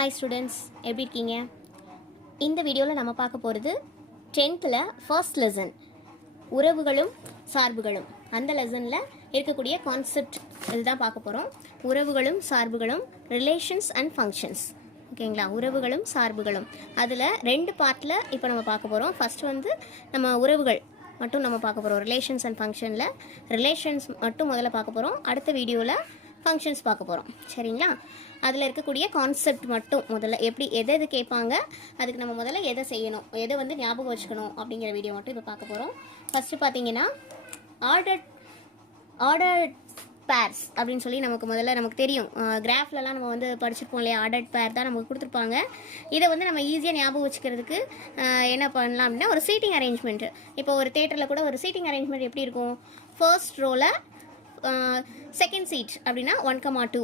Hi students, எப்படி இருக்கீங்க? இந்த வீடியோவில் நம்ம பார்க்க போகிறது 10th ஃபர்ஸ்ட் லெசன் உறவுகளும் சார்புகளும். அந்த லெசனில் இருக்கக்கூடிய கான்செப்ட் இதுதான் பார்க்க போகிறோம். உறவுகளும் சார்புகளும், ரிலேஷன்ஸ் அண்ட் ஃபங்க்ஷன்ஸ். ஓகேங்களா? உறவுகளும் சார்புகளும் அதில் 2 பார்ட்டில் இப்போ நம்ம பார்க்க போகிறோம். ஃபஸ்ட்டு வந்து நம்ம உறவுகள் மட்டும் நம்ம பார்க்க போகிறோம். ரிலேஷன்ஸ் அண்ட் ஃபங்க்ஷனில் ரிலேஷன்ஸ் மட்டும் முதல்ல பார்க்க போகிறோம். அடுத்த வீடியோவில் ஃபங்க்ஷன்ஸ் பார்க்க போகிறோம். சரிங்களா? அதில் இருக்கக்கூடிய கான்செப்ட் மட்டும் முதல்ல எப்படி எது கேட்பாங்க, அதுக்கு நம்ம முதல்ல எதை செய்யணும், எதை வந்து ஞாபகம் வச்சுக்கணும் அப்படிங்கிற வீடியோ மட்டும் இப்போ பார்க்க போகிறோம். ஃபஸ்ட்டு பார்த்தீங்கன்னா ஆர்டர்ட் பேர்ஸ் அப்படின்னு சொல்லி நமக்கு தெரியும். கிராஃப்லலாம் நம்ம வந்து படிச்சிருப்போம் இல்லையா? ஆர்டர்ட் பேர் தான் நமக்கு கொடுத்துருப்பாங்க. இதை வந்து நம்ம ஈஸியாக ஞாபகம் வச்சுக்கிறதுக்கு என்ன பண்ணலாம் அப்படின்னா, ஒரு சீட்டிங் அரேஞ்ச்மெண்ட். இப்போ ஒரு தேட்டரில் கூட ஒரு சீட்டிங் அரேஞ்ச்மெண்ட் எப்படி இருக்கும்? ஃபர்ஸ்ட் ரோவில் செகண்ட் சீட் அப்படின்னா 1,2,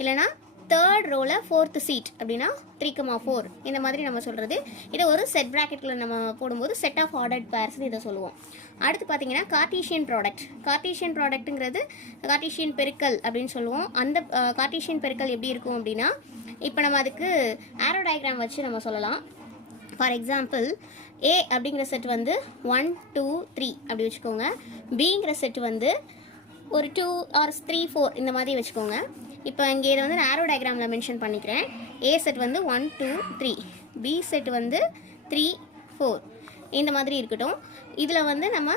இல்லைனா தேர்ட் ரோவில் 4th சீட் அப்படின்னா 3,4. இந்த மாதிரி நம்ம சொல்கிறது. இதை ஒரு செட் ப்ராக்கெட்டில் நம்ம போடும்போது செட் ஆஃப் ஆர்டர்ட் பேர்ஸ்னு இதை சொல்லுவோம். அடுத்து பார்த்தீங்கன்னா கார்ட்டீசியன் ப்ராடக்ட்டுங்கிறது கார்ட்டீசியன் பெருக்கல் அப்படின்னு சொல்லுவோம். அந்த கார்ட்டீசியன் பெருக்கல் எப்படி இருக்கும் அப்படின்னா, இப்போ நம்ம அதுக்கு ஆரோ டயக்ராம் வச்சு நம்ம சொல்லலாம். ஃபார் எக்ஸாம்பிள், ஏ அப்படிங்கிற செட் வந்து 1, 2, 3 அப்படி வச்சுக்கோங்க. பிங்கிற செட் வந்து ஒரு 2 or 3, 4 இந்த மாதிரி வச்சுக்கோங்க. இப்போ இங்கே இதை வந்து நான் ஆரோ டயக்ராமில் மென்ஷன் பண்ணிக்கிறேன். ஏ செட் வந்து 1, 2, 3, பி செட் வந்து 3, 4 இந்த மாதிரி இருக்கட்டும். இதில் வந்து நம்ம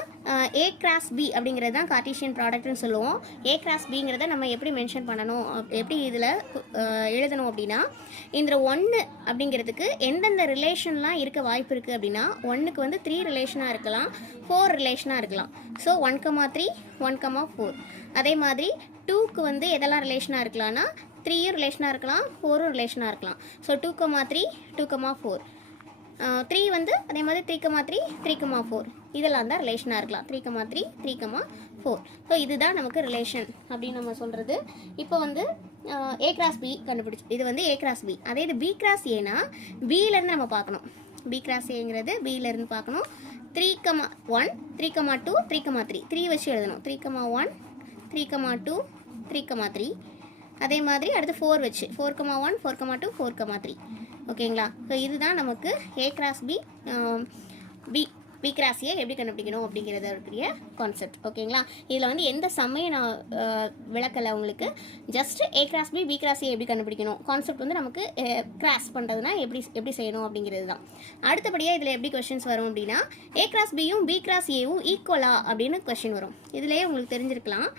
ஏ கிராஸ் பி அப்படிங்கிறது தான் கார்ட்டீசியன் ப்ராடக்ட்னு சொல்லுவோம். ஏ கிராஸ் பிங்கிறத நம்ம எப்படி மென்ஷன் பண்ணணும், எப்படி இதில் எழுதணும் அப்படின்னா, இந்த 1 அப்படிங்கிறதுக்கு எந்தெந்த ரிலேஷன்லாம் இருக்க வாய்ப்பு இருக்குது அப்படின்னா, 1க்கு வந்து 3 ரிலேஷனாக இருக்கலாம், 4 ரிலேஷனாக இருக்கலாம். ஸோ 1,3, 1,4. அதே மாதிரி 2க்கு வந்து எதெல்லாம் ரிலேஷனாக இருக்கலாம்னா, 3 ரிலேஷனாக இருக்கலாம், 4 ரிலேஷனாக இருக்கலாம். ஸோ 2,3, 2,4. 3 வந்து அதே மாதிரி 3,3, 3,4 இதெல்லாம் தான் ரிலேஷனாக இருக்கலாம். 3,3, 3,4. ஸோ இதுதான் நமக்கு ரிலேஷன் அப்படின்னு நம்ம சொல்கிறது. இப்போ வந்து ஏ கிராஸ் பி கண்டுபிடிச்சி, இது வந்து ஏ கிராஸ் பி. அதே இது பி கிராஸ் ஏனா பியிலேருந்து நம்ம பார்க்கணும். பி கிராஸ் ஏங்கிறது பியிலேருந்து பார்க்கணும். 3,1, 3,2, 3,3 3 வச்சு எழுதணும். 3,1, 3,2, 3,3. அதே மாதிரி அடுத்து 4 வச்சு 4,1, 4,2, 4,3. ஓகேங்களா? ஸோ இதுதான் நமக்கு A cross B, B cross A எப்படி கண்டுபிடிக்கணும் அப்படிங்கிறத இருக்கிற கான்செப்ட். ஓகேங்களா? இதில் வந்து எந்த சமயம் நான் விளக்கலை உங்களுக்கு. Just A cross B, B cross A எப்படி கண்டுபிடிக்கணும், கான்செப்ட் வந்து நமக்கு கிராஸ் பண்ணுறதுனா எப்படி செய்யணும் அப்படிங்கிறது தான். அடுத்தபடியாக இதில் எப்படி கொஸ்டின்ஸ் வரும் அப்படின்னா, ஏ கிராஸ் பியும் பி கிராஸ் ஏவும் ஈக்குவலா அப்படின்னு கொஸ்டின் வரும். இதுலேயே உங்களுக்கு தெரிஞ்சிருக்கலாம்,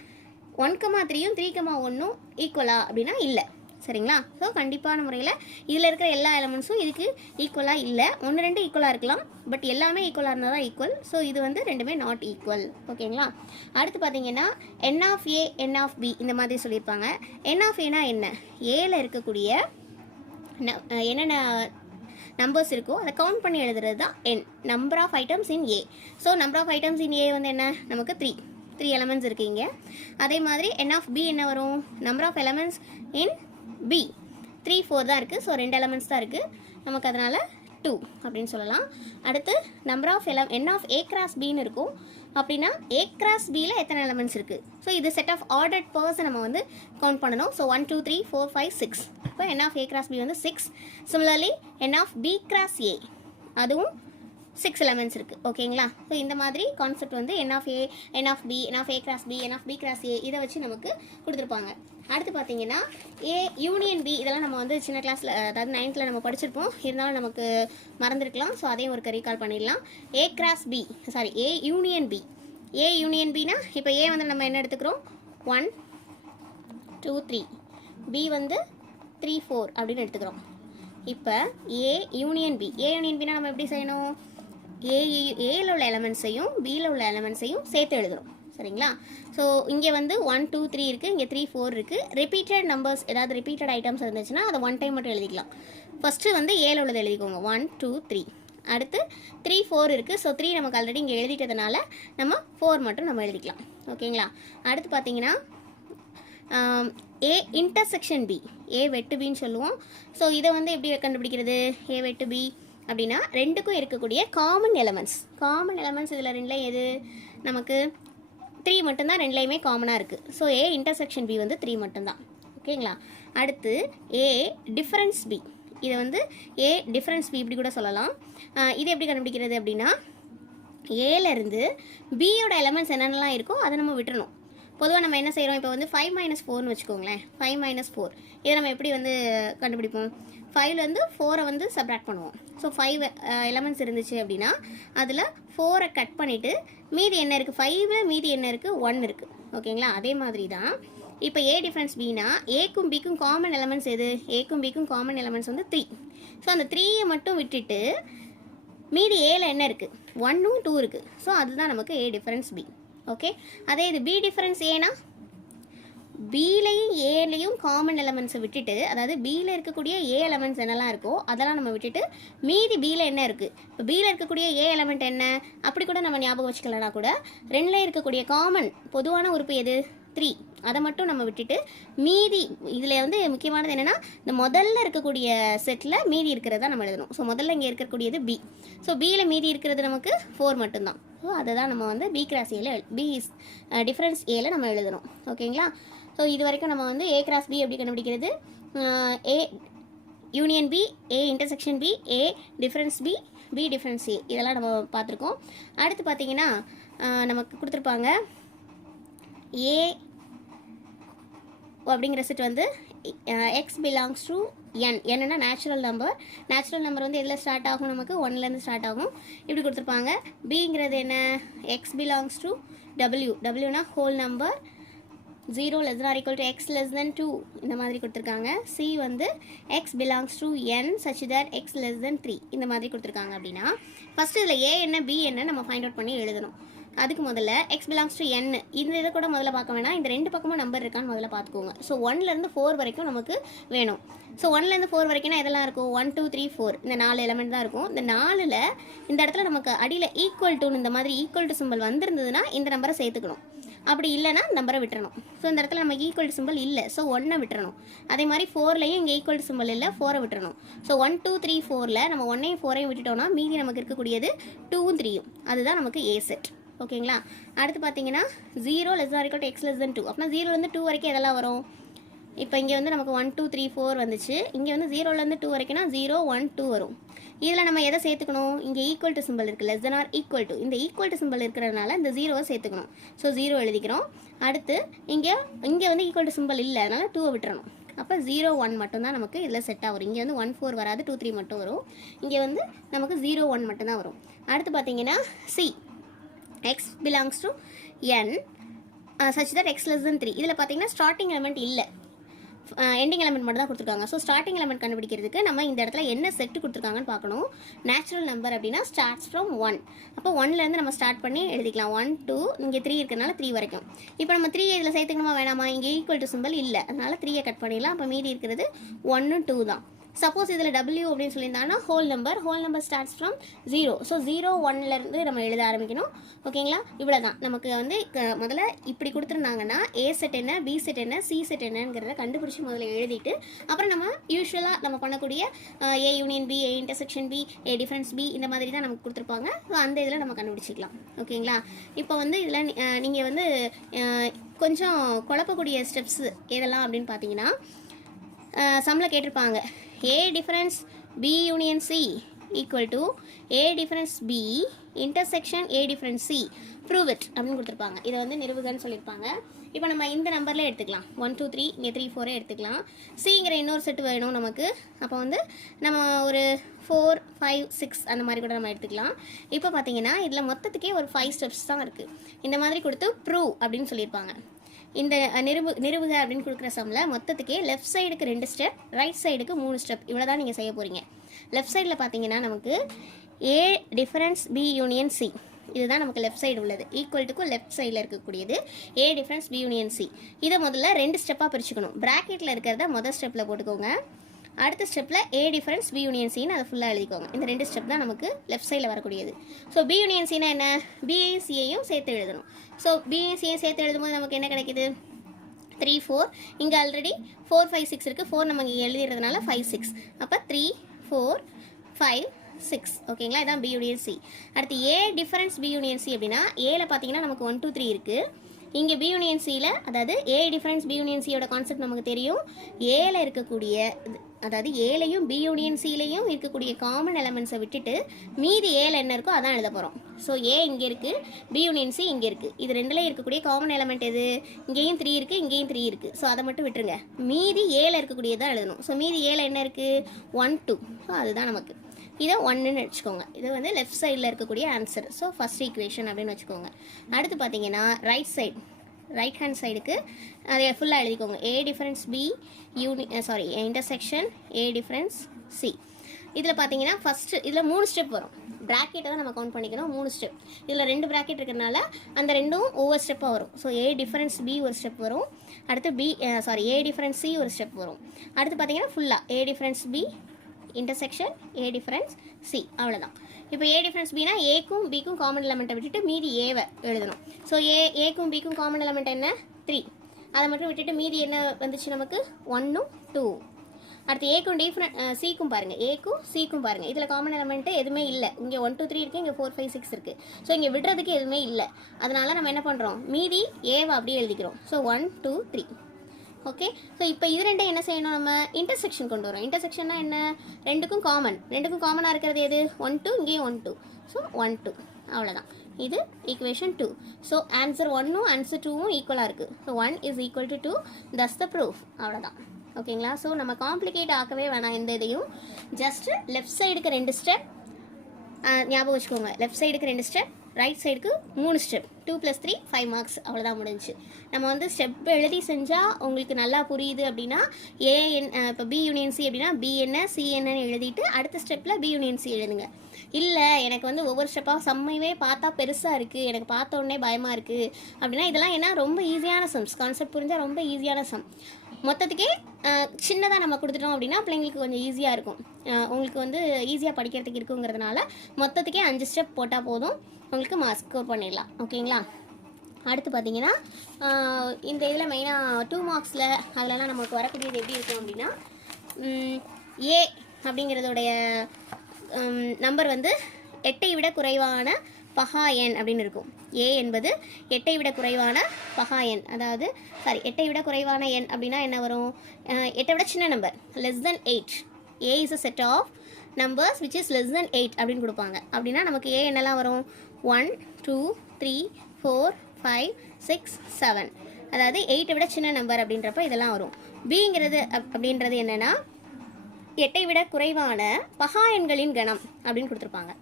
1,3யும் 3,1ம் ஈக்குவலா அப்படின்னா இல்லை. சரிங்களா? ஸோ கண்டிப்பான முறையில் இதில் இருக்கிற எல்லா எலமெண்ட்ஸும் இதுக்கு ஈக்குவலாக இல்லை. 1, 2 ஈக்குவலாக இருக்கலாம், பட் எல்லாமே ஈக்குவலாக இருந்தால் தான் ஈக்குவல். ஸோ இது வந்து ரெண்டுமே நாட் ஈக்குவல். ஓகேங்களா? அடுத்து பார்த்தீங்கன்னா n of A, n of B இந்த மாதிரி சொல்லியிருப்பாங்க. என் ஆஃப் ஏனா என்ன? ஏல இருக்கக்கூடிய என்னென்ன நம்பர்ஸ் இருக்கோ அதை கவுண்ட் பண்ணி எழுதுறது தான் n. Number of items in A. So number of items in A வந்து என்ன? நமக்கு 3 எலமெண்ட்ஸ் இருக்குங்க. அதே மாதிரி என் ஆஃப் பி என்ன வரும்? Number of elements in B 3, 4 தான் இருக்குது. ஸோ 2 எலமெண்ட்ஸ் தான் இருக்குது நமக்கு, அதனால் 2 அப்படின்னு சொல்லலாம். அடுத்து number of n of A cross பின்னு இருக்கும். அப்படின்னா ஏ கிராஸ் பியில் எத்தனை எலமெண்ட்ஸ் இருக்குது? ஸோ இது செட் ஆஃப் ஆர்டர்ட் பேர்ஸை நம்ம வந்து கவுண்ட் பண்ணணும். ஸோ 1, 2, 3, 4, 5, 6. இப்போ N of A cross B வந்து 6. Similarly N of B cross A அதுவும் 6 எலமெண்ட்ஸ் இருக்குது. ஓகேங்களா? ஸோ இந்த மாதிரி கான்செப்ட் வந்து n of A, n of B, n of A cross B, n of B cross A இதை வச்சு நமக்கு கொடுத்துருப்பாங்க. அடுத்து பார்த்தீங்கன்னா ஏ யூனியன் பி, இதெல்லாம் நம்ம வந்து சின்ன கிளாஸில், அதாவது 9th நம்ம படிச்சிருப்போம். இருந்தாலும் நமக்கு மறந்துருக்கலாம். ஸோ அதையும் ஒரு ரீகால் பண்ணிடலாம். A cross B, sorry A union B. A union பினா இப்போ ஏ வந்து நம்ம என்ன எடுத்துக்கிறோம்? 1, 2, 3. பி வந்து 3, 4 அப்படின்னு எடுத்துக்கிறோம். இப்போ A union B. A union பினா நம்ம எப்படி செய்யணும்? ஏல உள்ள எலமெண்ட்ஸையும் பியில் உள்ள எலமெண்ட்ஸையும் சேர்த்து எழுதுகிறோம். சரிங்களா? ஸோ இங்கே வந்து 1, 2, 3 இருக்குது, இங்கே 3, 4 இருக்குது. ரிப்பீட்டட் நம்பர்ஸ், ஏதாவது ரிப்பீட்டட் ஐட்டம்ஸ் இருந்துச்சுன்னா அதை 1 டைம் மட்டும் எழுதிக்கலாம். ஃபஸ்ட்டு வந்து ஏல உள்ளது எழுதிக்கோங்க. 1, 2, 3. அடுத்து 3, 4 இருக்குது. ஸோ 3 நமக்கு ஆல்ரெடி இங்கே எழுதிட்டதுனால நம்ம 4 மட்டும் நம்ம எழுதிக்கலாம். ஓகேங்களா? அடுத்து பார்த்தீங்கன்னா ஏ இன்டர்செக்ஷன் பி, ஏ வெட்டு பின்னு சொல்லுவோம். ஸோ இதை வந்து எப்படி கண்டுபிடிக்கிறது? ஏ வெட்டு பி அப்படின்னா ரெண்டுக்கும் இருக்கக்கூடிய காமன் எலமெண்ட்ஸ் இதில் ரெண்டில் எது? நமக்கு 3 மட்டும்தான் ரெண்டுலேயுமே காமனாக இருக்குது. ஸோ ஏ இன்டர்செக்ஷன் பி வந்து 3 மட்டும்தான். ஓகேங்களா? அடுத்து ஏ டிஃபரன்ஸ் பி. இதை வந்து ஏ டிஃப்ரென்ஸ் பி இப்படி கூட சொல்லலாம். இது எப்படி கண்டுபிடிக்கிறது அப்படின்னா, ஏலேருந்து பியோட எலமெண்ட்ஸ் என்னென்னலாம் இருக்கோ அதை நம்ம விட்டுறணும். பொதுவாக நம்ம என்ன செய்கிறோம், இப்போ வந்து 5 - 4ன்னு வச்சுக்கோங்களேன். 5 - 4 இதை நம்ம எப்படி வந்து கண்டுபிடிப்போம், 5லேருந்து 4 வந்து சப்ராக்ட் பண்ணுவோம். ஸோ 5 எலமெண்ட்ஸ் இருந்துச்சு அப்படின்னா அதில் 4 கட் பண்ணிவிட்டு மீதி என்ன இருக்குது, 5 மீதி என்ன இருக்குது, 1 இருக்குது. ஓகேங்களா, அதே மாதிரி தான் இப்போ ஏ டிஃப்ரென்ஸ் பினா ஏக்கும் பிக்கும் காமன் எலமெண்ட்ஸ் எது, ஏக்கும் பிக்கும் காமன் எலமெண்ட்ஸ் வந்து 3. ஸோ அந்த 3யை மட்டும் விட்டுட்டு மீதி ஏல என்ன இருக்குது, 1ம் 2 இருக்குது. ஸோ அதுதான் நமக்கு ஏ டிஃபரன்ஸ் பி. ஓகே, அதே இது பி டிஃபரன்ஸ் ஏனா பிலையும் ஏலையும் காமன் எலமெண்ட்ஸை விட்டுட்டு, அதாவது பியில் இருக்கக்கூடிய ஏ எலமெண்ட்ஸ் என்னெல்லாம் இருக்கோ அதெல்லாம் நம்ம விட்டுட்டு மீதி பியில் என்ன இருக்குது, இப்போ பியில் இருக்கக்கூடிய ஏ எலமெண்ட் என்ன அப்படி கூட நம்ம ஞாபகம் வச்சுக்கலனா கூட 2ல் இருக்கக்கூடிய காமன் பொதுவான உறுப்பு எது, 3, அதை மட்டும் நம்ம விட்டுட்டு மீதி இதில் வந்து முக்கியமானது என்னென்னா இந்த முதல்ல இருக்கக்கூடிய செட்டில் மீதி இருக்கிறதா நம்ம எழுதணும். ஸோ முதல்ல இங்கே இருக்கக்கூடியது பி. ஸோ பியில் மீதி இருக்கிறது நமக்கு 4 மட்டும்தான். ஸோ அதை தான் நம்ம வந்து பி கிராஸ் ஏல பி டிஃப்ரென்ஸ் ஏல நம்ம எழுதணும். ஓகேங்களா, ஸோ இது வரைக்கும் நம்ம வந்து ஏ கிராஸ் பி எப்படி கண்டுபிடிக்கிறது, A union B, A intersection B, A difference B, B difference A, இதெல்லாம் நம்ம பார்த்துருக்கோம். அடுத்து பார்த்தீங்கன்னா நமக்கு கொடுத்துருப்பாங்க ஏ அப்படிங்கிற செட் வந்து எக்ஸ் பிலாங்ஸ் டு என். என்னென்னா நேச்சுரல் நம்பர் வந்து எதில் ஸ்டார்ட் ஆகும், நமக்கு 1லேருந்து ஸ்டார்ட் ஆகும். இப்படி கொடுத்துருப்பாங்க. பிங்கிறது என்ன, எக்ஸ் பிலாங்ஸ் டு டபிள்யூ, டபிள்யூனா whole number, 0 less than or equal to x less than 2 இந்த மாதிரி கொடுத்துருக்காங்க. சி வந்து x belongs to n such that x less than 3 இந்த மாதிரி கொடுத்துருக்காங்க. அப்படின்னா ஃபஸ்ட்டு இதில் ஏ என்ன பி என்ன நம்ம ஃபைண்ட் அவுட் பண்ணி எழுதணும். அதுக்கு முதல்ல x belongs to n இந்த இதை கூட முதல்ல பார்க்க வேணாம், இந்த 2 பக்கமும் நம்பர் இருக்கான்னு முதல்ல பார்த்துக்கோங்க. ஸோ 1லேருந்து 4 வரைக்கும் நமக்கு வேணும். ஸோ 1லேருந்து 4 வரைக்கும்னா இதெல்லாம் இருக்கும், 1 2 3 4 இந்த 4 எலமெண்ட் தான் இருக்கும். இந்த 4ல் இந்த இடத்துல நமக்கு அடியில் ஈக்குவல் டுன்னு இந்த மாதிரி ஈக்குவல் டு சிம்பிள் வந்திருந்ததுன்னா இந்த நம்பரை சேர்த்துக்கணும். அப்படி இல்லைனா நம்பரை விட்டுறணும். ஸோ இந்த இடத்துல நம்ம ஈக்குவல் சிம்பிள் இல்லை, ஸோ 1 விட்டுறணும். அதே மாதிரி 4லையும் இங்கே ஈக்குவல் சிம்பிள் இல்லை, 4 விட்டுறணும். ஸோ 1 2 3 4ல் நம்ம 1ஐயும் 4ஐயும் விட்டுட்டோம்னா மீதி நமக்கு இருக்கக்கூடியது 2ம் 3ம். அதுதான் நமக்கு ஏ செட். ஓகேங்களா, அடுத்து பார்த்தீங்கன்னா 0 less than or equal to x less than 2. அப்படின்னா 0லேருந்து 2 வரைக்கும் எதெல்லாம் வரும், இப்போ இங்கே வந்து நமக்கு 1 2 3 4 வந்துச்சு. இங்கே வந்து 0லேருந்து 2 வரைக்கும்னா 0 1 2 வரும். இதில் நம்ம எதை சேர்த்துக்கணும், இங்கே ஈக்குவல் டு சிம்பிள் இருக்குது, less than or equal to, இந்த ஈக்குவல் டு சிம்பிள் இருக்கிறதுனால இந்த 0வை சேர்த்துக்கணும். ஸோ 0 எழுதிக்கிறோம். அடுத்து இங்கே வந்து ஈக்குவல் டு சிம்பிள் இல்லை, அதனால் 2வை விட்டுறணும். அப்போ 0 1 மட்டும்தான் நமக்கு இதில் செட்டாக வரும். இங்கே வந்து 1 4 வராது, 2 3 மட்டும் வரும். இங்கே வந்து நமக்கு 0 1 மட்டும்தான் வரும். அடுத்து பார்த்தீங்கன்னா C X belongs to N such that X less than 3. இதில் பார்த்தீங்கன்னா ஸ்டார்டிங் எலிமெண்ட் இல்லை, எண்டிங் எலிமெண்ட் மட்டும் தான் கொடுத்துருக்காங்க. ஸோ ஸ்டார்டிங் எலிமெண்ட் கண்டுபிடிக்கிறதுக்கு நம்ம இந்த இடத்துல என்ன செட்டு கொடுத்துருக்காங்கன்னு பார்க்கணும். நேச்சுரல் நம்பர் அப்படின்னா ஸ்டார்ட்ஸ் ஃப்ரம் 1. அப்போ 1லேருந்து நம்ம ஸ்டார்ட் பண்ணி எழுதிக்கலாம். 1 2 இங்கே 3 இருக்கிறனால 3 வரைக்கும். இப்போ நம்ம 3 இதில் சேர்த்துக்கணுமா வேணாமா, இங்கே ஈக்குவல் டு சிம்பிள் இல்லை, அதனால் 3ஐ கட் பண்ணிடலாம். அப்போ மீதி இருக்கிறது 1 2 தான். சப்போஸ் இதில் W அப்படின்னு சொல்லியிருந்தாங்கன்னா whole number starts from 0. So 0 1லேருந்து நம்ம எழுத ஆரம்பிக்கணும். ஓகேங்களா, இவ்வளோ தான். நமக்கு வந்து முதல்ல இப்படி கொடுத்துருந்தாங்கன்னா ஏ செட் என்ன, பி செட் என்ன, சி செட் என்னங்கிறத கண்டுபிடிச்சி முதல்ல எழுதிட்டு அப்புறம் நம்ம யூஸ்வலாக நம்ம பண்ணக்கூடிய A union B, A intersection B, A difference B இந்த மாதிரி தான் நமக்கு கொடுத்துருப்பாங்க. ஸோ அந்த இதில் நம்ம கண்டுபிடிச்சிக்கலாம். ஓகேங்களா, இப்போ வந்து இதில் நீங்கள் வந்து கொஞ்சம் குழப்பக்கூடிய ஸ்டெப்ஸ் எதெல்லாம் அப்படின்னு பார்த்தீங்கன்னா சம்மில் கேட்டிருப்பாங்க A difference B union C equal to A difference B intersection A difference C prove it அப்படின்னு கொடுத்துருப்பாங்க. இதை வந்து நிறுவுகன்னு சொல்லியிருப்பாங்க. இப்போ நம்ம இந்த நம்பரில் எடுத்துக்கலாம், 1 2 3 இங்கே 3 4 எடுத்துக்கலாம். சிங்கிற இன்னொரு செட்டு வேணும் நமக்கு. அப்போ வந்து நம்ம ஒரு 4 5 6 அந்த மாதிரி கூட நம்ம எடுத்துக்கலாம். இப்போ பார்த்தீங்கன்னா இதில் மொத்தத்துக்கே ஒரு 5 ஸ்டெப்ஸ் தான் இருக்குது. இந்த மாதிரி கொடுத்து ப்ரூவ் அப்படின்னு சொல்லியிருப்பாங்க. இந்த நிறுவுக அப்படின்னு கொடுக்குற சம்மில் மொத்தத்துக்கே லெஃப்ட் சைடுக்கு 2 ஸ்டெப், ரைட் சைடுக்கு 3 ஸ்டெப், இவ்வளோ தான் நீங்கள் செய்ய போகிறீங்க. லெஃப்ட் சைடில் பார்த்தீங்கன்னா நமக்கு A difference B union C, இதுதான் நமக்கு லெஃப்ட் சைடு உள்ளது. ஈக்குவல் டுக்கு லெஃப்ட் சைடில் இருக்கக்கூடியது A difference B union C. இதை முதல்ல 2 ஸ்டெப்பாக பிரிச்சுக்கணும். ப்ராக்கெட்டில் இருக்கிறத முதல் ஸ்டெப்பில் போட்டுக்கோங்க. அடுத்த ஸ்டெப்பில் ஏ டிஃபரன்ஸ் பி யூனியன் சின்னு அதை ஃபுல்லாக எழுதிக்கோங்க. இந்த 2 ஸ்டெப் தான் நமக்கு லெஃப்ட் சைடில் வரக்கூடியது. ஸோ பி யூனியன் சின்னா என்ன, பிஏயும் சியையும் சேர்த்து எழுதணும். ஸோ பிஏயும் சியை சேர்த்து எழுதும்போது நமக்கு என்ன கிடைக்குது, 3 4. இங்கே ஆல்ரெடி 4 5 6 இருக்குது, 4 நம்ம இங்கே எழுதிறதுனால 5 6. அப்போ 3 4 5 6. ஓகேங்களா, இதான் பி யூனியன் சி. அடுத்து A difference B union C அப்படின்னா ஏல பார்த்தீங்கன்னா நமக்கு 1 2 3 இருக்குது. இங்கே பி யூனியன் சியில், அதாவது ஏ டிஃபரன்ஸ் பி யூனியன் சியோட கான்செப்ட் நமக்கு தெரியும். ஏல இருக்கக்கூடிய அதாவது ஏலையும் பி யூனியன் சிலையும் இருக்கக்கூடிய காமன் எலமெண்ட்ஸை விட்டுட்டு மீதி ஏல என்ன இருக்கோ அதான் எழுத போகிறோம். ஸோ ஏ இங்கே இருக்குது, பி யூனியன் சி இங்கே இருக்குது. இது ரெண்டுலேயும் இருக்கக்கூடிய காமன் எலமெண்ட் எது? இங்கேயும் 3 இருக்குது, இங்கேயும் 3 இருக்குது. ஸோ அதை மட்டும் விட்டுருங்க. மீதி ஏல இருக்கக்கூடியதான் எழுதணும். ஸோ மீதி ஏல என்ன இருக்குது? 1 2. ஸோ அதுதான் நமக்கு. இதை 1ன்னு வச்சுக்கோங்க. இது வந்து லெஃப்ட் சைடில் இருக்கக்கூடிய ஆன்சர். ஸோ ஃபஸ்ட் ஈக்குவேஷன் அப்படின்னு வச்சுக்கோங்க. அடுத்து பார்த்தீங்கன்னா ரைட் ஹேண்ட் சைடுக்கு அதை ஃபுல்லாக எழுதிக்கோங்க. A difference B intersection A difference C. இதில் பார்த்தீங்கன்னா ஃபஸ்ட்டு இதில் 3 ஸ்டெப் வரும். ப்ராக்கெட்டை தான் நம்ம கவுண்ட் பண்ணிக்கணும். 3 ஸ்டெப். இதில் 2 ப்ராக்கெட் இருக்கிறதுனால அந்த ரெண்டும் ஒவ்வொரு ஸ்டெப்பாக வரும். ஸோ ஏ டிஃபரன்ஸ் பி ஒரு ஸ்டெப் வரும். அடுத்து ஏ டிஃபரன்ஸ் சி ஒரு ஸ்டெப் வரும். அடுத்து பார்த்தீங்கன்னா ஃபுல்லாக A difference B intersection A difference C. அவ்வளோதான். இப்போ ஏ டிஃபரன்ஸ் பினா ஏக்கும் பிக்கும் காமன் எலமெண்ட்டை விட்டுட்டு மீதி ஏவை எழுதணும். ஸோ ஏக்கும் பிக்கும் காமன் எலமெண்ட் என்ன? 3. அதை மட்டும் விட்டுட்டு மீதி என்ன வந்துச்சு நமக்கு? 1 2. அடுத்து ஏக்கும் சிக்கும் பாருங்கள், ஏக்கும் சிக்கும் பாருங்கள். இதில் காமன் எலமெண்ட்டு எதுவுமே இல்லை. இங்கே 1 2 3 இருக்குது, இங்கே 4 5 6 இருக்குது. ஸோ இங்கே விடுறதுக்கு எதுவுமே இல்லை. அதனால நம்ம என்ன பண்ணுறோம்? மீதி ஏவை அப்படியே எழுதிக்கிறோம். ஸோ 1 2 3. ஓகே. ஸோ இப்போ இது ரெண்டும் என்ன செய்யணும்? நம்ம இன்டர்செக்ஷன் கொண்டு வரோம். இன்டர்செக்ஷன்னா என்ன? ரெண்டுக்கும் காமனாக இருக்கிறது எது? 1 2, இங்கேயும் 1 2. ஸோ 1 2. அவ்வளோதான். இது ஈக்குவேஷன் 2. ஸோ ஆன்சர் 1ம் ஆன்சர் 2ம் ஈக்குவலாக இருக்குது. So 1 is equal to 2. That's the proof. அவ்வளோதான். ஓகேங்களா? ஸோ நம்ம காம்ப்ளிகேட் ஆக்கவே வேணாம் எந்த இதையும். ஜஸ்ட்டு லெஃப்ட் சைடுக்கு 2 ஸ்டெப் ஞாபகம் வச்சுக்கோங்க. லெஃப்ட் சைடுக்கு 2 ஸ்டெப், ரைட் சைடுக்கு 3 ஸ்டெப். 2 + 3 5 மார்க்ஸ். அவ்வளோதான், முடிஞ்சு. நம்ம வந்து ஸ்டெப் எழுதி செஞ்சால் உங்களுக்கு நல்லா புரியுது அப்படின்னா இப்போ பி யூனியன் சி அப்படின்னா பி என்ன சி என்னன்னு எழுதிட்டு அடுத்த ஸ்டெப்பில் பி யூனியன் சி எழுதுங்க. இல்லை எனக்கு வந்து ஒவ்வொரு ஸ்டெப்பாக சம்மையே பார்த்தா பெருசாக இருக்குது, எனக்கு பார்த்த உடனே பயமாக இருக்குது அப்படின்னா இதெல்லாம் என்ன ரொம்ப ஈஸியான சம்ஸ். கான்செப்ட் புரிஞ்சால் ரொம்ப ஈஸியான சம். மொத்தத்துக்கே சின்னதாக நம்ம கொடுத்துட்டோம் அப்படின்னா பிள்ளைங்களுக்கு கொஞ்சம் ஈஸியாக இருக்கும். உங்களுக்கு வந்து ஈஸியாக படிக்கிறதுக்கு இருக்குங்கிறதுனால மொத்தத்துக்கே 5 ஸ்டெப் போட்டால் போதும், உங்களுக்கு மார்க்ஸ் ஸ்கோர் பண்ணிடலாம். ஓகேங்களா? அடுத்து பார்த்தீங்கன்னா இந்த இதில் மெயினாக 2 மார்க்ஸில் அதிலலாம் நமக்கு வரக்கூடியது எப்படி இருக்கும் அப்படின்னா ஏ அப்படிங்கிறதோடைய நம்பர் வந்து 8ஐ விட குறைவான பகா எண் அப்படின்னு இருக்கும். ஏ என்பது 8ஐ விட குறைவான பகா எண். அதாவது 8ஐ விட குறைவான எண் அப்படின்னா என்ன வரும்? 8ஐ விட சின்ன number, less than 8. A is a set of numbers which is less than 8 அப்படின்னு கொடுப்பாங்க. அப்படின்னா நமக்கு ஏ என்னெல்லாம் வரும்? 1 2 3 4 5 6 7. அதாவது 8ஐ விட சின்ன நம்பர் அப்படின்றப்ப இதெல்லாம் வரும். பிங்கிறது அப்படின்றது என்னென்னா 8ஐ விட குறைவான பகா எண்களின் கணம் அப்படின்னு கொடுத்துருப்பாங்க.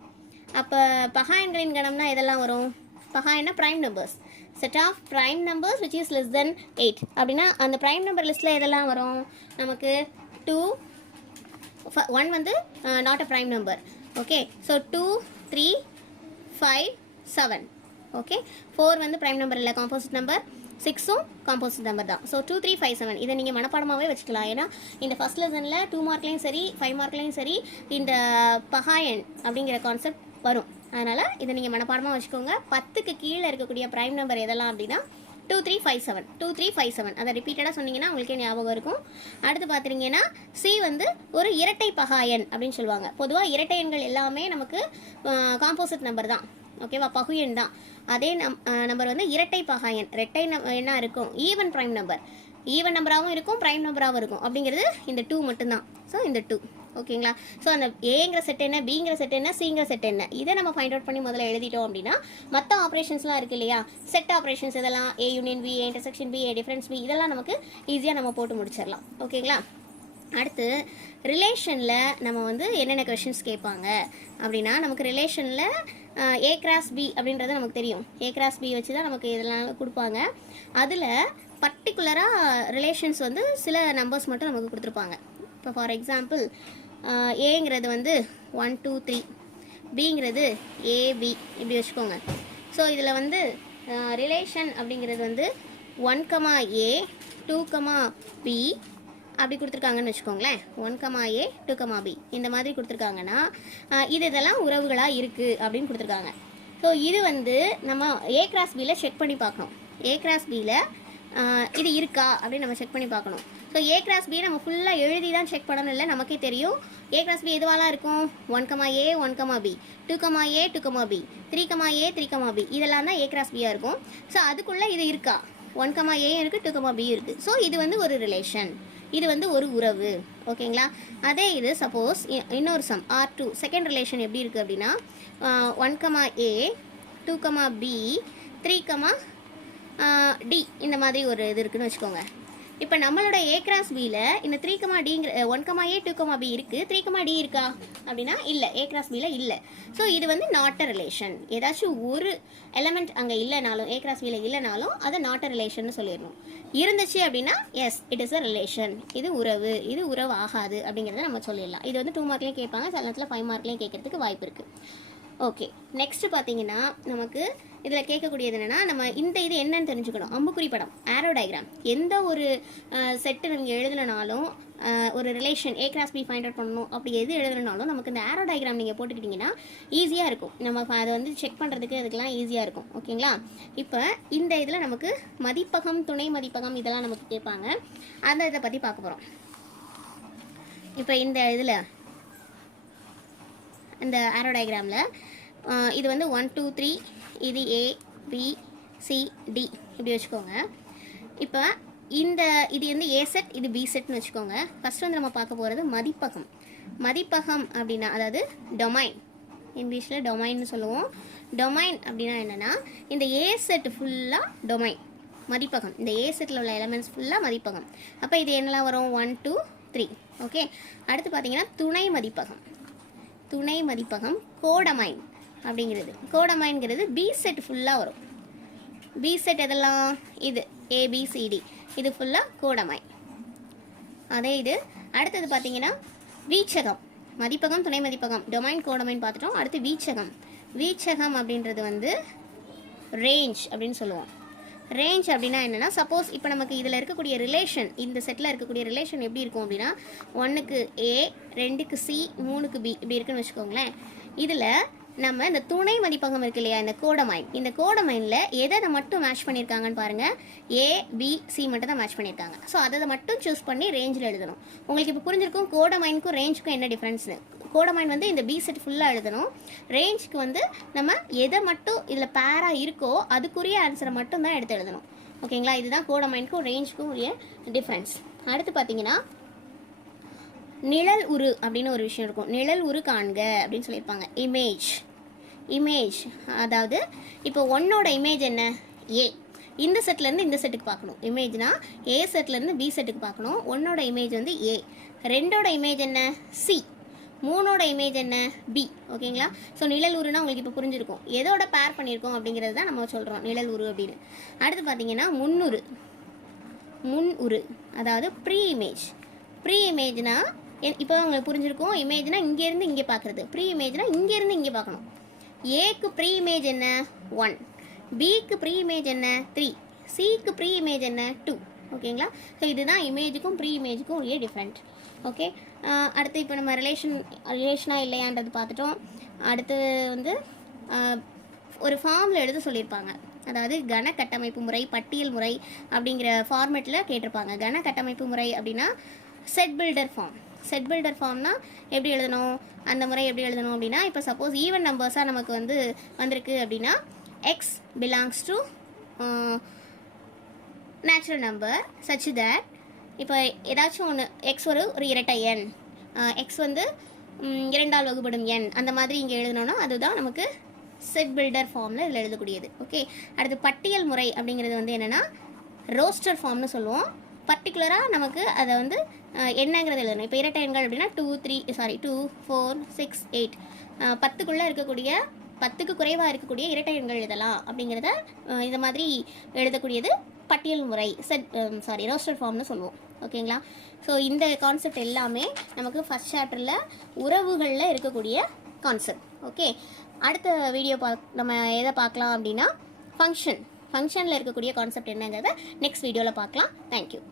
அப்போ பகா எண்களின் கணம்னா இதெல்லாம் வரும். பகா என்ன? Prime numbers. Set of prime numbers which is less than 8 அப்படின்னா அந்த ப்ரைம் நம்பர் லிஸ்ட்டில் எதெல்லாம் வரும் நமக்கு? 2 1 வந்து not a prime number. Okay. So 2 3 5 7. Okay. 4 வந்து ப்ரைம் நம்பர் இல்லை, காம்போசிட் நம்பர். 6ம் காம்போசிட் நம்பர் தான். ஸோ 2 3 5 7 இதை நீங்கள் மனப்பாடமாகவே வச்சுக்கலாம். ஏன்னா இந்த ஃபஸ்ட் லெசனில் 2 மார்க்லேயும் சரி 5 மார்க்லேயும் சரி இந்த பகா எண் அப்படிங்கிற கான்செப்ட் வரும். அதனால் இதை நீங்கள் மனப்பாடமாக வச்சுக்கோங்க. 10க்கு கீழே இருக்கக்கூடிய ப்ரைம் நம்பர் எதெல்லாம் அப்படின்னா 2 3 5 7 2 3 5 7. அதை ரிப்பீட்டடாக சொன்னீங்கன்னா உங்களுக்கே ஞாபகம் இருக்கும். அடுத்து பார்த்துட்டிங்கன்னா சி வந்து ஒரு இரட்டை பகா எண் அப்படின்னு சொல்லுவாங்க. பொதுவாக இரட்டை எண்கள் எல்லாமே நமக்கு காம்போசிட் நம்பர் தான். ஓகேவா? பகு எண் தான். அதே நம்பர் வந்து இரட்டை பகா எண். இரட்டை எண்ணாக இருக்கும். ஈவன் ப்ரைம் நம்பர், ஈவன் நம்பராகவும் இருக்கும், ப்ரைம் நம்பராகவும் இருக்கும். அப்படிங்கிறது இந்த 2 மட்டும்தான். ஸோ இந்த 2. ஓகேங்களா? ஸோ அந்த ஏங்கிற செட் என்ன, பிங்கிற செட் என்ன, சிங்கிற செட் என்ன, இதை நம்ம ஃபைண்ட் அவுட் பண்ணி முதல்ல எழுதிட்டோம் அப்படின்னா மற்ற ஆப்ரேஷன்ஸ்லாம் இருக்குது இல்லையா? செட் ஆப்ரேஷன்ஸ் இதெல்லாம் A union B, A intersection B, A difference B, இதெல்லாம் நமக்கு ஈஸியாக நம்ம போட்டு முடிச்சிடலாம். ஓகேங்களா? அடுத்து ரிலேஷனில் நம்ம வந்து என்னென்ன கொஷின்ஸ் கேட்பாங்க அப்படின்னா நமக்கு ரிலேஷனில் ஏ கிராஸ் பி அப்படின்றது நமக்கு தெரியும். ஏ கிராஸ் பி வச்சு தான் நமக்கு இதெல்லாம் கொடுப்பாங்க. அதில் பர்டிகுலராக ரிலேஷன்ஸ் வந்து சில நம்பர்ஸ் மட்டும் நமக்கு கொடுத்துருப்பாங்க. இப்போ ஃபார் எக்ஸாம்பிள் ஏங்கிறது வந்து 1 2 3, பிங்கிறது ஏபி இப்படி வச்சுக்கோங்க. ஸோ இதில் வந்து ரிலேஷன் அப்படிங்கிறது வந்து 1, A 2, B அப்படி கொடுத்துருக்காங்கன்னு வச்சுக்கோங்களேன். 1, A 2, B இந்த மாதிரி கொடுத்துருக்காங்கன்னா இதெல்லாம் உறவுகளாக இருக்குது அப்படின்னு கொடுத்துருக்காங்க. ஸோ இது வந்து நம்ம ஏ கிராஸ் பியில் செக் பண்ணி பார்க்கணும். ஏ கிராஸ் பியில் இது இருக்கா அப்படின்னு நம்ம செக் பண்ணி பார்க்கணும். ஸோ ஏ கிராஸ் பி நம்ம ஃபுல்லாக எழுதி தான் செக் பண்ணணும் இல்லை, நமக்கே தெரியும். ஏ கிராஸ் பி எதுவாலாம் இருக்கும்? 1, A 1, B 2, A 2, B 3, A 3, B இதெல்லாம் தான் ஏ கிராஸ் பியாக இருக்கும். ஸோ அதுக்குள்ளே இது இருக்கா? 1, A இருக்குது, 2, B இருக்குது. ஸோ இது வந்து ஒரு ரிலேஷன். இது வந்து ஒரு உறவு. ஓகேங்களா? அதே இது சப்போஸ் இன்னொரு சம் R2 செகண்ட் ரிலேஷன் எப்படி இருக்குது அப்படின்னா 1, A 2, B 3, D இந்த மாதிரி ஒரு இது இருக்குன்னு வச்சுக்கோங்க. இப்போ நம்மளோட A கிராஸ் Bயில் இந்த 3, D 1, A 2, B இருக்குது. 3, D இருக்கா அப்படின்னா இல்லை, A கிராஸ் Bயில் இல்லை. ஸோ இது வந்து நாட் அ ரிலேஷன். ஏதாச்சும் ஒரு எலமெண்ட் அங்கே இல்லைனாலும் A கிராஸ் Bயில் இல்லைனாலும் அதை நாட் அ ரிலேஷன் சொல்லிடணும். இருந்துச்சு அப்படின்னா S it is a relation, இது உறவு, இது உறவு ஆகாது அப்படிங்கிறத நம்ம சொல்லிடலாம். இது வந்து 2 மார்க்லேயும் கேட்பாங்க, சில நேரத்தில் 5 மார்க்லேயும் கேட்கறதுக்கு வாய்ப்பு இருக்குது. ஓகே, நெக்ஸ்ட் பார்த்தீங்கன்னா நமக்கு இதில் கேட்கக்கூடியது என்னென்னா நம்ம இந்த இது என்னன்னு தெரிஞ்சுக்கணும். அம்புக்குறி படம், ஆரோ டயக்ராம், எந்த ஒரு செட்டு நீங்கள் எழுதுனாலும் ஒரு relation A cross B find out பண்ணணும் அப்படி எது எழுதுனாலும் நமக்கு இந்த ஆரோ டயக்ராம் நீங்கள் போட்டுக்கிட்டிங்கன்னா ஈஸியாக இருக்கும். நம்ம அதை வந்து செக் பண்ணுறதுக்கு அதுக்கெல்லாம் ஈஸியாக இருக்கும். ஓகேங்களா? இப்போ இந்த இதில் நமக்கு மதிப்பகம், துணை மதிப்பகம் இதெல்லாம் நமக்கு கேட்பாங்க. அந்த இதை பற்றி பார்க்க போகிறோம். இப்போ இந்த இதில் இந்த ஆரோ டயக்ராமில் இது வந்து 1 2 3 இது A B C D இப்படி வச்சுக்கோங்க. இப்போ இது வந்து A செட், இது B செட்னு வச்சுக்கோங்க. ஃபர்ஸ்ட் வந்து நம்ம பார்க்க போகிறது மதிப்பகம். மதிப்பகம் அப்படின்னா அதாவது டொமைன், இங்கிலீஷில் டொமைன்னு சொல்லுவோம். டொமைன் அப்படின்னா என்னென்னா இந்த A செட் ஃபுல்லாக டொமைன் மதிப்பகம். இந்த A செட்டில் உள்ள எலமெண்ட்ஸ் ஃபுல்லாக மதிப்பகம். அப்போ இது என்னெல்லாம் வரும்? 1 2 3. ஓகே, அடுத்து பார்த்தீங்கன்னா துணை மதிப்பகம். துணை மதிப்பகம் கோடமைன் அப்படிங்கிறது. கோடமைன்கிறது பி செட் ஃபுல்லாக வரும். பி செட் எதெல்லாம்? இது ABCD, இது ஃபுல்லாக கோடமைன். அதே இது அடுத்தது பார்த்தீங்கன்னா வீச்சகம். மதிப்பகம், துணை மதிப்பகம், டொமைன், கோடமைன் பார்த்துட்டோம். அடுத்து வீச்சகம். வீச்சகம் அப்படின்றது வந்து ரேஞ்ச் அப்படின்னு சொல்லுவோம். ரேஞ்ச் அப்படின்னா என்னென்னா சப்போஸ் இப்போ நமக்கு இதில் இருக்கக்கூடிய ரிலேஷன், இந்த செட்டில் இருக்கக்கூடிய ரிலேஷன் எப்படி இருக்கும் அப்படின்னா 1க்கு A 2க்கு C 3க்கு B இப்படி இருக்குன்னு வச்சுக்கோங்களேன். இதில் நம்ம இந்த துணை மதிப்பகம் இருக்கு இல்லையா, இந்த கோடமைன், இந்த கோடமைனில் எதை மட்டும் மேட்ச் பண்ணியிருக்காங்கன்னு பாருங்கள். A B C மட்டும் தான் மேட்ச் பண்ணியிருக்காங்க. ஸோ அதை மட்டும் சூஸ் பண்ணி ரேஞ்சில் எழுதணும். உங்களுக்கு இப்போ புரிஞ்சிருக்கும் கோடமைனுக்கும் ரேஞ்சுக்கும் என்ன டிஃப்ரென்ஸ்னு. கோடமைன் வந்து இந்த B செட் ஃபுல்லாக எழுதணும். ரேஞ்சுக்கு வந்து நம்ம எதை மட்டும் இதில் பேராக இருக்கோ அதுக்குரிய ஆன்சரை மட்டும் தான் எடுத்து எழுதணும். ஓகேங்களா? இதுதான் கோடமைனுக்கும் ரேஞ்சுக்கும் உரிய டிஃப்ரென்ஸ். அடுத்து பார்த்தீங்கன்னா நிழல் உரு அப்படின்னு ஒரு விஷயம் இருக்கும். நிழல் உரு காண்க அப்படின்னு சொல்லியிருப்பாங்க. இமேஜ் அதாவது இப்போ ஒன்னோட இமேஜ் என்ன? A. இந்த செட்லேருந்து இந்த செட்டுக்கு பார்க்கணும். இமேஜ்னா A செட்லேருந்து B செட்டுக்கு பார்க்கணும். ஒன்னோட இமேஜ் வந்து A. 2ஓட இமேஜ் என்ன? C. 3ஓட இமேஜ் என்ன? B. ஓகேங்களா? ஸோ நிழல் உருனா உங்களுக்கு இப்போ புரிஞ்சிருக்கும். எதோட பேர் பண்ணியிருக்கோம் அப்படிங்கிறது தான் நம்ம சொல்கிறோம் நிழல் உரு அப்படின்னு. அடுத்து பார்த்தீங்கன்னா முன் உரு அதாவது ப்ரீ இமேஜ்னா இப்போ உங்களுக்கு புரிஞ்சிருக்கும். இமேஜ்னா இங்கேருந்து இங்கே பார்க்குறது. ப்ரீ இமேஜ்னா இங்கேருந்து இங்கே பார்க்கணும். ஏக்கு ப்ரீ இமேஜ் என்ன? 1. பிக்கு ப்ரீ இமேஜ் என்ன? 3. சிக்கு ப்ரீ இமேஜ் என்ன? 2. ஓகேங்களா? ஸோ இதுதான் இமேஜுக்கும் ப்ரீ இமேஜுக்கும் ஒரே டிஃப்ரெண்ட். ஓகே, அடுத்து இப்போ நம்ம ரிலேஷனாக இல்லையான்றது பார்த்துட்டோம். அடுத்து வந்து ஒரு ஃபார்மில் எழுத சொல்லியிருப்பாங்க. அதாவது கன கட்டமைப்பு முறை, பட்டியல் முறை அப்படிங்கிற ஃபார்மேட்டில் கேட்டிருப்பாங்க. கன கட்டமைப்பு முறை அப்படின்னா செட் பில்டர் ஃபார்ம்னா எப்படி எழுதணும், அந்த முறை எப்படி எழுதணும் அப்படின்னா இப்போ சப்போஸ் ஈவன் நம்பர்ஸாக நமக்கு வந்து வந்திருக்கு அப்படின்னா X belongs to natural number such that இப்போ ஏதாச்சும் ஒன்று எக்ஸ் ஒரு இரட்டை எண், எக்ஸ் வந்து 2ஆல் வகுப்படும் எண், அந்த மாதிரி இங்கே எழுதணும்னா அதுதான் நமக்கு செட் பில்டர் ஃபார்மில் இதில் எழுதக்கூடியது. ஓகே, அடுத்து பட்டியல் முறை அப்படிங்கிறது வந்து என்னென்னா ரோஸ்டர் ஃபார்ம்னு சொல்லுவோம். பர்டிகுலராக நமக்கு அதை வந்து என்னங்கிறது எழுதணும். இப்போ இரட்டை எண்கள் அப்படின்னா 2 4 6 8 10க்குள்ளே இருக்கக்கூடிய 10க்கு குறைவாக இருக்கக்கூடிய இரட்டை எண்கள் எழுதலாம் அப்படிங்கிறத இந்த மாதிரி எழுதக்கூடியது பட்டியல் முறை ரோஸ்டர் ஃபார்ம்னு சொல்லுவோம். ஓகேங்களா? ஸோ இந்த கான்செப்ட் எல்லாமே நமக்கு ஃபர்ஸ்ட் சாப்டரில் உறவுகளில் இருக்கக்கூடிய கான்செப்ட். ஓகே, அடுத்த வீடியோ நம்ம எதை பார்க்கலாம் அப்படின்னா ஃபங்க்ஷனில் இருக்கக்கூடிய கான்செப்ட் என்னங்கிறத நெக்ஸ்ட் வீடியோவில் பார்க்கலாம். தேங்க்யூ.